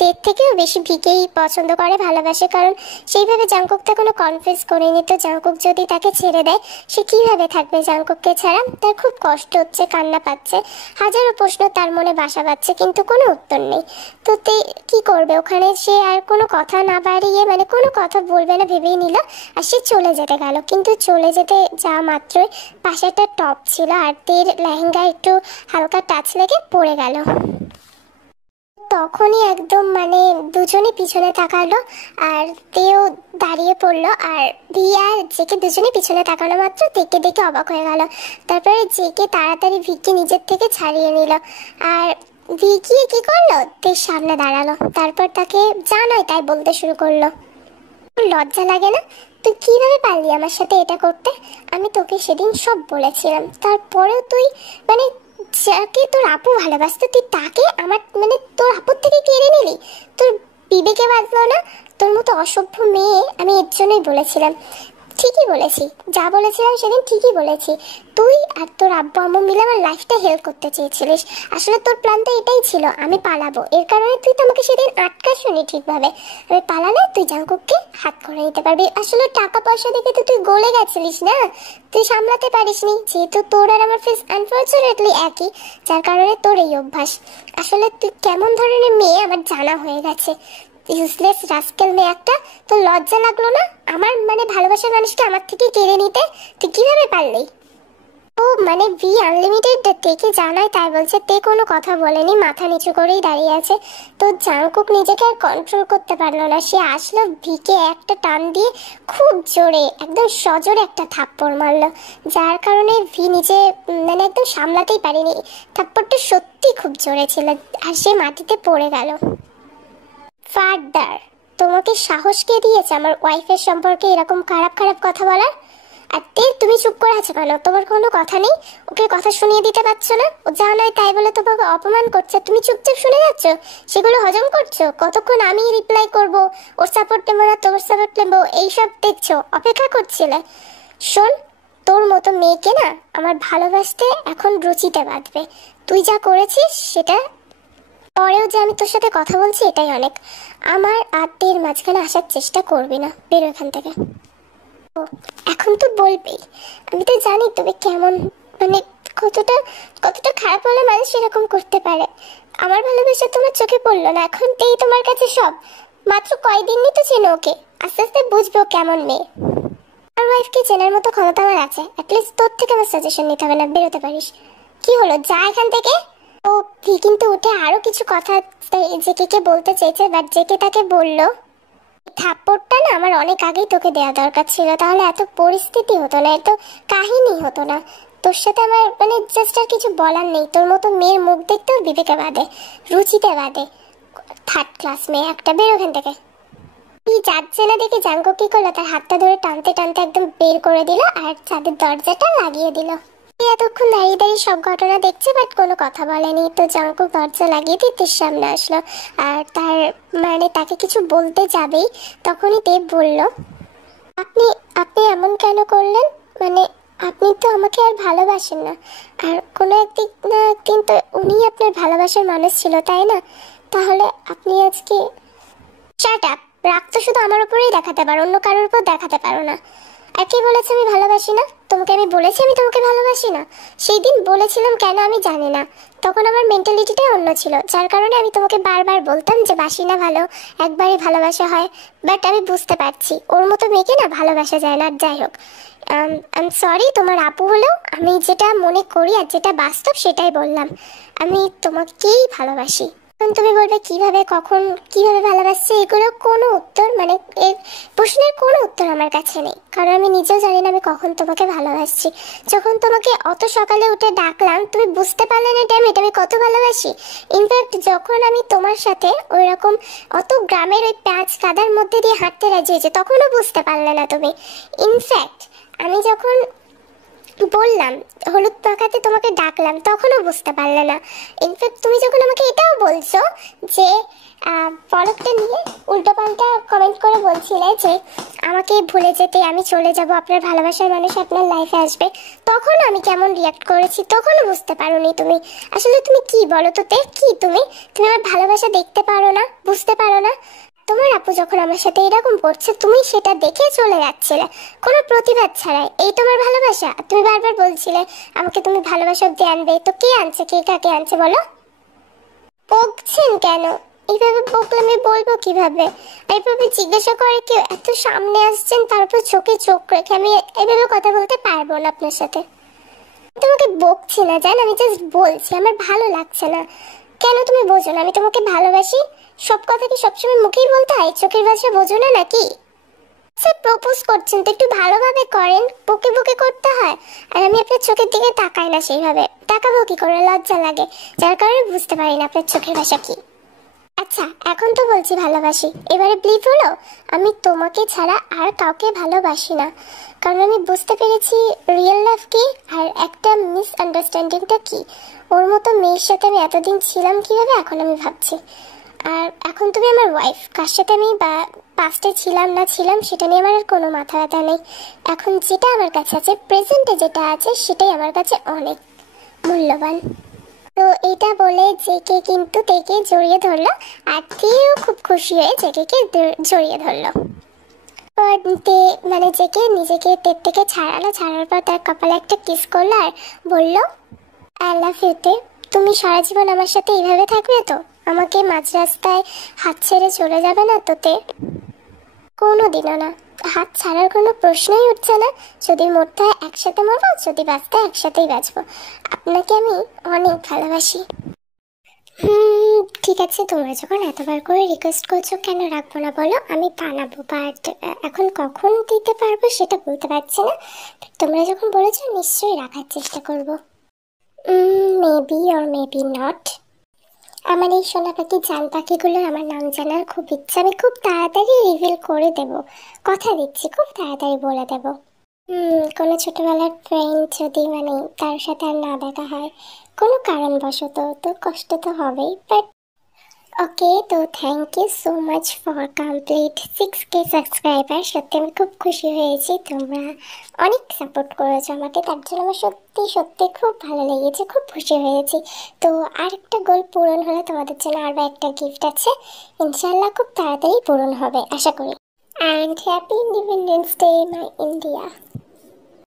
তের থেকেও বেশি ভিকেই পছন্দ করে, ভালোবাসে, কারণ সেইভাবে জাঙ্কুক তো কোনো কনফেস করেনি। তো জাঙ্কুক যদি তাকে ছেড়ে দেয়, সে কিভাবে থাকবে জাঙ্কুককে ছাড়া? তার খুব কষ্ট হচ্ছে, কান্না পাচ্ছে, হাজারো প্রশ্ন তার মনে বাসা বাঁধছে, কিন্তু কোনো উত্তর নেই। তো তে কি করবে ওখানে? সে আর কোনো কথা না বাড়িয়ে, মানে কোনো কথা বলবে না ভেবেই নিল, আর সে চলে যেতে গেল। কিন্তু চলে যেতে যা মাত্রই পাশে একটা টপ ছিল, আর তের লেহেঙ্গা একটু হালকা টাচ লেগে পড়ে গেল। তখনই একদম মানে দুজনে পিছনে তাকালো, আর তেও দাঁড়িয়ে পড়লো, আর ভিয়া আর জেকে দুজনে পিছনে তাকানো মাত্র তেকে দেখে অবাক হয়ে গেল। তারপরে জেকে তাড়াতাড়ি ভিকে নিজের থেকে ছাড়িয়ে নিল, আর ভিকি কি করলো, তের সামনে দাঁড়ালো, তারপর তাকে যা নয় তাই বলতে শুরু করলো। লজ্জা লাগে না? তুই কিভাবে পারলি আমার সাথে এটা করতে? আমি তোকে সেদিন সব বলেছিলাম, তারপরেও তুই মানে যাকে তোর আপু ভালোবাসতো তুই তাকে আমার মানে তোর আপুর থেকে কেড়ে নিলি। তোর বিবেকে বাঁধলো না? তোর মতো অসভ্য মেয়ে আমি এর জন্যই বলেছিলাম। ঠিকই বলেছি, যা বলেছিলাম সেদিন ঠিকই বলেছি। তুই আর তোর আব্বু আম্মু মিলে আমার লাইফটা হেল্প করতে চেয়েছিলিস। আসলে তোর প্ল্যানটা এটাই ছিল, আমি পালাবো, এর কারণে তুই তো আমাকে সেদিন আটকাসনি ঠিকভাবে। আমি পালালে তুই জাঙ্কুককে হাত করে নিতে পারবি। আসলে টাকা পয়সা দেখে তো তুই গলে গেছিলিস না, তুই সামলাতে পারিসনি, যেহেতু তোর আর আমার ফেস আনফর্চুনেটলি একই, যার কারণে তোর এই অভ্যাস। আসলে তুই কেমন ধরনের মেয়ে আমার জানা হয়ে গেছে, ইউজলেস রাস্কেল মেয়ে একটা। তো লজ্জা লাগলো না আমার মানে ভালোবাসার মানুষকে আমার থেকে কেড়ে নিতে? তুই কিভাবে পারলি? ও মানে ভি আনলিমিটেড তেকে জানায় তাই বলছে। তে কোনো কথা বলেনি, মাথা নিচু করেই দাঁড়িয়ে আছে। তো জাঙ্কুক নিজেকে আর কন্ট্রোল করতে পারলো না, সে আসলো ভিকে একটা টান দিয়ে খুব জোরে একদম সজোরে একটা থাপ্পড় মারলো, যার কারণে ভি নিজে মানে একদম সামলাতেই পারেনি। থাপ্পড়টা সত্যি খুব জোরে ছিল, আর সে মাটিতে পড়ে গেল। ফার্দার তোমাকে সাহস কে দিয়েছে আমার ওয়াইফের সম্পর্কে এরকম খারাপ খারাপ কথা বলার? আর তুমি চুপ করে আছো কেন? তোমার কোনো কথা নেই? ওকে কথা শুনিয়ে দিতে পারছো না? ও যা নয় তাই বলে তোমাকে অপমান করছে, তুমি চুপচাপ শুনে যাচ্ছ, সেগুলো হজম করছো। কতক্ষণ আমি রিপ্লাই করব, ওর সাপোর্ট নেবো না তোর সাপোর্ট নেবো, এইসব দেখছো, অপেক্ষা করছিলে। শোন, তোর মতো মেয়েকে না আমার ভালোবাসতে এখন রুচিতে বাঁধবে। তুই যা করেছিস সেটা পরেও যে আমি তোর সাথে কথা বলছি এটাই অনেক। আমার আত্মীয়ের মাঝখানে আসার চেষ্টা করবি না, বেরো এখান থেকে। ও এখন তো বলবেই, আমি তো জানি তুমি কেমন, মানে কতটা কতটা খারাপ হলে মানুষ এরকম করতে পারে। আমার ভালোবাসা তোমার চোখে পড়লো না, এখন তেই তোমার কাছে সব। মাত্র কয়দিনই তো চেনো ওকে, আস্তে আস্তে বুঝবো কেমন মেয়ে। আমার ওয়াইফকে চেনার মতো ক্ষমতা আমার আছে, অ্যাটলিস্ট তোর থেকে আমার সাজেশন নিতে হবে না, বেরোতে পারিস। কি হলো, যা এখান থেকে। ও কিন্তু উঠে আরো কিছু কথা জেকে বলতে চেয়েছে, বাট জেকে তাকে বললো থাপ্পড়টা না আমার অনেক আগেই তোকে দেওয়া দরকার ছিল, তাহলে এত পরিস্থিতি হতো না, এত কাহিনী হতো না। তোর সাথে আমার মানে জাস্ট আর কিছু বলার নেই। তোর মতো মেয়ের মুখ দেখতেও বিবেকে বাঁধে, রুচিতে বাঁধে, থার্ড ক্লাস মেয়ে একটা, বের ওখান থেকে। কি যাচ্ছে না দেখে জাঙ্কুক কি করলো, তার হাতটা ধরে টানতে টানতে একদম বের করে দিল, আর চাঁদের দরজাটা লাগিয়ে দিল। এতক্ষণ দাঁড়িয়ে দাঁড়িয়ে সব ঘটনা দেখছে, বাট কোনো কথা বলেনি। তো জাঙ্কুক দরজা লাগিয়ে তিতির সামনে আসলো, আর তার মানে তাকে কিছু বলতে যাবেই তখনই দেব বলল, আপনি আপনি এমন কেন করলেন? মানে আপনি তো আমাকে আর ভালোবাসেন না, আর কোনো একদিক না একদিন তো উনি আপনার ভালোবাসার মানুষ ছিল, তাই না? তাহলে আপনি আজকে শাট আপ, রাগ তো শুধু আমার উপরেই দেখাতে পারো, অন্য কারোর উপর দেখাতে পারো না। আর কে বলেছে আমি ভালোবাসি না? তোমাকে আমি বলেছি আমি তোমাকে ভালোবাসি না? সেই দিন বলেছিলাম কেন আমি জানি না, তখন আমার মেন্টালিটিটাই অন্য ছিল, যার কারণে আমি তোমাকে বারবার বলতাম যে বাসি না ভালো, একবারই ভালোবাসা হয়। বাট আমি বুঝতে পারছি ওর মতো মেয়েকে না ভালোবাসা যায় না। যাই হোক, আই এম সরি, তোমার আপু হলেও আমি যেটা মনে করি আর যেটা বাস্তব সেটাই বললাম। আমি তোমাকেই ভালোবাসি। তুমি বলবে কিভাবে কখন কিভাবে ভালোবাসছে, এগুলো কোনো উত্তর মানে এর প্রশ্নের কোনো উত্তর আমার কাছে নেই, কারণ আমি নিজেও জানি না আমি কখন তোমাকে ভালোবাসছি। যখন তোমাকে অত সকালে উঠে ডাকলাম তুমি বুঝতে পারলে না ড্যাম এটা আমি কত ভালোবাসি। ইনফ্যাক্ট যখন আমি তোমার সাথে ওই রকম অত গ্রামের ওই প্যাঁচ কাদার মধ্যে দিয়ে হাঁটতে রাজি হয়েছে তখনও বুঝতে পারলে না তুমি। ইনফ্যাক্ট আমি যখন বললাম হলুদ পাকাতে তোমাকে ডাকলাম তখনও বুঝতে পারলে না। ইনফ্যাক্ট তুমি যখন আমাকে এটাও বলছো যে পলকটা নিয়ে উল্টোপাল্টা কমেন্ট করে বলছিলে যে আমাকে ভুলে যেতে আমি চলে যাব, আপনার ভালোবাসার মানুষ আপনার লাইফে আসবে, তখন আমি কেমন রিয়াক্ট করেছি তখনও বুঝতে পারোনি তুমি। আসলে তুমি কি বলো তো কি তুমি তুমি আমার ভালোবাসা দেখতে পারো না, বুঝতে পারো না? তোমার আপু যখন আমার সাথে এরকম করছে তুমি সেটা দেখে চলে যাচ্ছিলে কোনো প্রতিবাদ ছাড়াই, এই তোমার ভালোবাসা? তুমি বারবার বলছিলে আমাকে তুমি ভালোবাসা অব্দি আনবে, তো কে আনছে, কে কাকে আনছে বলো? বকছেন কেন? এইভাবে বকলে আমি বলবো কিভাবে? এইভাবে জিজ্ঞাসা করে কেউ এত সামনে আসছেন তারপর চোখে চোখ রেখে আমি এইভাবে কথা বলতে পারবো না আপনার সাথে। তোমাকে বকছি না জান, আমি জাস্ট বলছি আমার ভালো লাগছে না। কেন তুমি বোঝো না আমি তোমাকে ভালোবাসি? সব কথা কি সবসময় মুখেই বলতে হয়? চোখের ভাষা বোঝো না নাকি? স্যার প্রপোজ করছেন তো একটু ভালোভাবে করেন, বকে বকে করতে হয়। আর আমি আপনার চোখের দিকে তাকাই না সেইভাবে, তাকাবো কি করে, লজ্জা লাগে, যার কারণে বুঝতে পারি না আপনার চোখের ভাষা কি। আচ্ছা এখন তো বলছি ভালোবাসি, এবারে বিলিভ হলো আমি তোমাকে ছাড়া আর কাউকে ভালোবাসি না, কারণ আমি বুঝতে পেরেছি রিয়েল লাভ কি আর একটা মিসআন্ডারস্ট্যান্ডিংটা কি। ওর মতো মেয়ের সাথে আমি এতদিন ছিলাম কিভাবে এখন আমি ভাবছি। আর এখন তুমি আমার ওয়াইফ, কার সাথে আমি বা পাস্টে ছিলাম না ছিলাম সেটা নিয়ে আমার আর কোনো মাথা ব্যথা নেই। এখন যেটা আমার কাছে আছে, প্রেজেন্টে যেটা আছে সেটাই আমার কাছে অনেক মূল্যবান। তো এটা বলে জেকে কিন্তু তেকে জড়িয়ে ধরলো আর তেও খুব খুশি হয়ে জেকে জড়িয়ে ধরলো। তে মানে জেকে নিজেকে তের থেকে ছাড়ালো, ছাড়ার পর তার কপালে একটা কিস করলো আর বললো আই লাভ ইউ তে, তুমি সারা জীবন আমার সাথে এইভাবে থাকবে তো? আমাকে মাঝ রাস্তায় হাত ছেড়ে চলে যাবে না তো তে? কোনোদিনও না, হাত ছাড়ার কোনো প্রশ্নই উঠছে না। যদি মরতে হয় একসাথে মরবো, যদি বাঁচতে হয় একসাথেই বাঁচবো। আপনাকে আমি অনেক ভালোবাসি। ঠিক আছে, তোমরা যখন এতবার করে রিকোয়েস্ট করছো কেন রাখবো না বলো, আমি বানাবো, বাট এখন কখন দিতে পারবো সেটা বলতে পারছি না। তোমরা যখন বলেছো নিশ্চয়ই রাখার চেষ্টা করবো। Maybe or maybe not. আমার এই সোনা পাখি জান পাখিগুলোর আমার নাম জানার খুব ইচ্ছা, আমি খুব তাড়াতাড়ি রিভিল করে দেব, কথা দিচ্ছি খুব তাড়াতাড়ি বলে দেব। কোনো ছোটবেলার ফ্রেন্ড যদি মানে তার সাথে আর না দেখা হয় কোনো কারণবশত, তো কষ্ট তো হবেই, বাট ওকে। তো thank you so much for complete 6K subscriber. সত্যি আমি খুব খুশি হয়েছি, তোমরা অনেক সাপোর্ট করেছো আমাকে, তার জন্য আমার সত্যি সত্যি খুব ভালো লেগেছে, খুব খুশি হয়েছি। তো আরেকটা গোল পূরণ হলে তোমাদের জন্য আরও একটা গিফট আছে, ইনশাল্লাহ খুব তাড়াতাড়ি পূরণ হবে আশা করি। And happy independence day my India.